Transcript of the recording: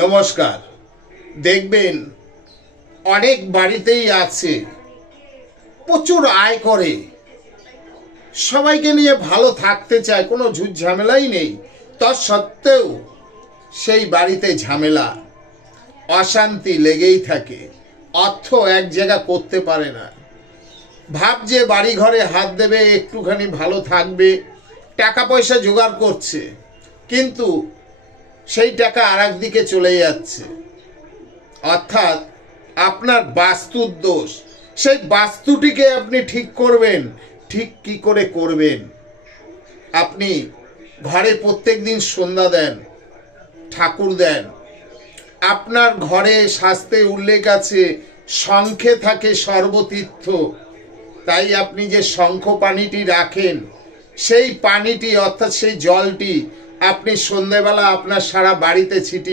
নমস্কার। দেখবেন অনেক বাড়িতেই আছে, প্রচুর আয় করে, সবাইকে নিয়ে ভালো থাকতে চায়, কোনো ঝুট ঝামেলাই নেই। তৎসত্ত্বেও সেই বাড়িতে ঝামেলা, অশান্তি লেগেই থাকে। অর্থ এক জায়গা করতে পারে না, ভাবছে বাড়ি ঘরে হাত দেবে, একটুখানি ভালো থাকবে, টাকা পয়সা জোগাড় করছে, কিন্তু সেই টাকা আর একদিকে চলে যাচ্ছে। অর্থাৎ আপনার বাস্তুর দোষ। সেই বাস্তুটিকে আপনি ঠিক করবেন। ঠিক কি করে করবেন? আপনি ঘরে প্রত্যেক দিন সন্ধ্যা দেন, ঠাকুর দেন। আপনার ঘরে শাস্ত্রে উল্লেখ আছে শঙ্খে থাকে সর্বতীর্থ। তাই আপনি যে শঙ্খ পানিটি রাখেন, সেই পানিটি অর্থাৎ সেই জলটি আপনি সন্ধ্যেবেলা আপনার সারা বাড়িতে ছিটিয়ে